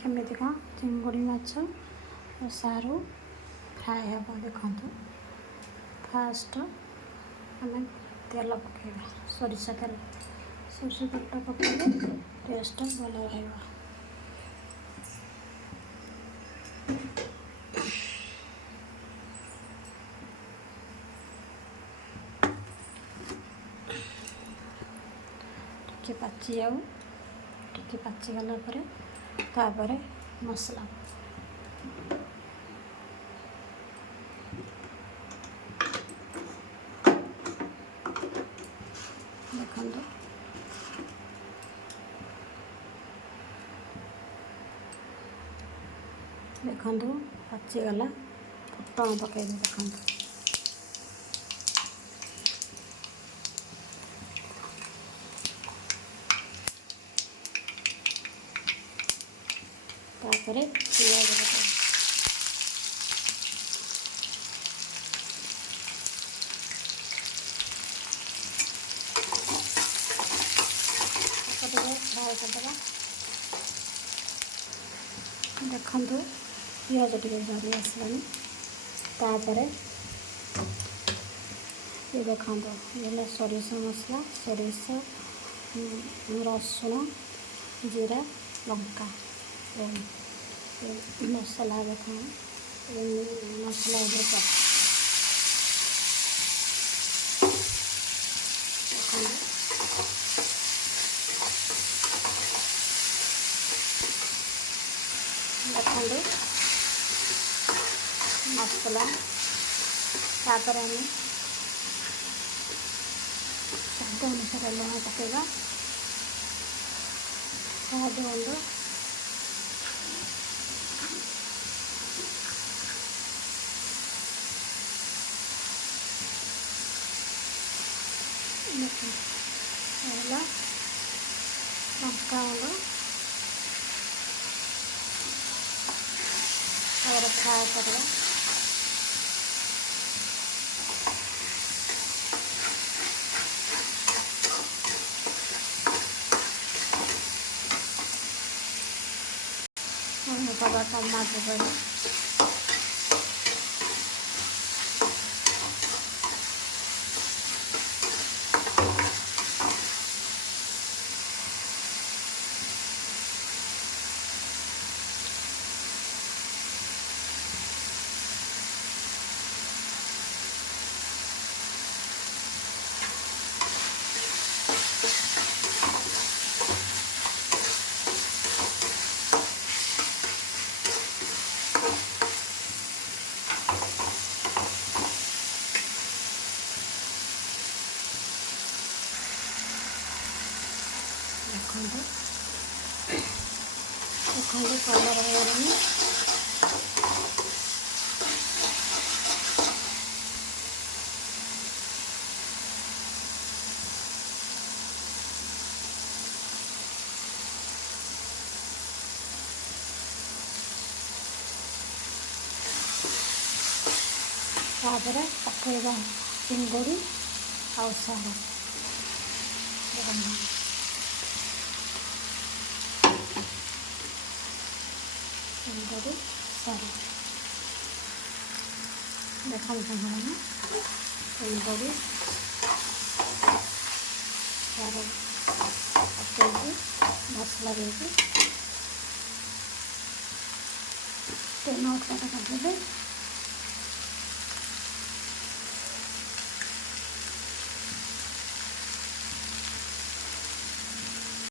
केमिति कौन चिंगुड़ी माछ और सारू फ्राए हे देखु। फास्ट आम तेल पकेगा सोरिष तेल पकेले टेस्ट भल रहा। टिके पाची जाऊ टिके पाची गला तापर मसला देखु पाची गला फुटण पकई देखु। तापर पियाज फ्राए करदे देखु। पियाज टे जली आसलानी तापर ये देखो ये सोरिष मसला सोरिष रसुण जीरा लंका मसला देखो मसला देखो मसला तापर आम स्वाद अनुसार लुण पकेगा स्वाद बंद लंका और फ्राए करवा टमाटर पड़े देखो कलर हो तापर पकेगा चिंगुड़ी और सारू चिंगुड़ी सारू देखा चिंगुड़ी सारू पकई मसला देके 10 मिनट करदेवे।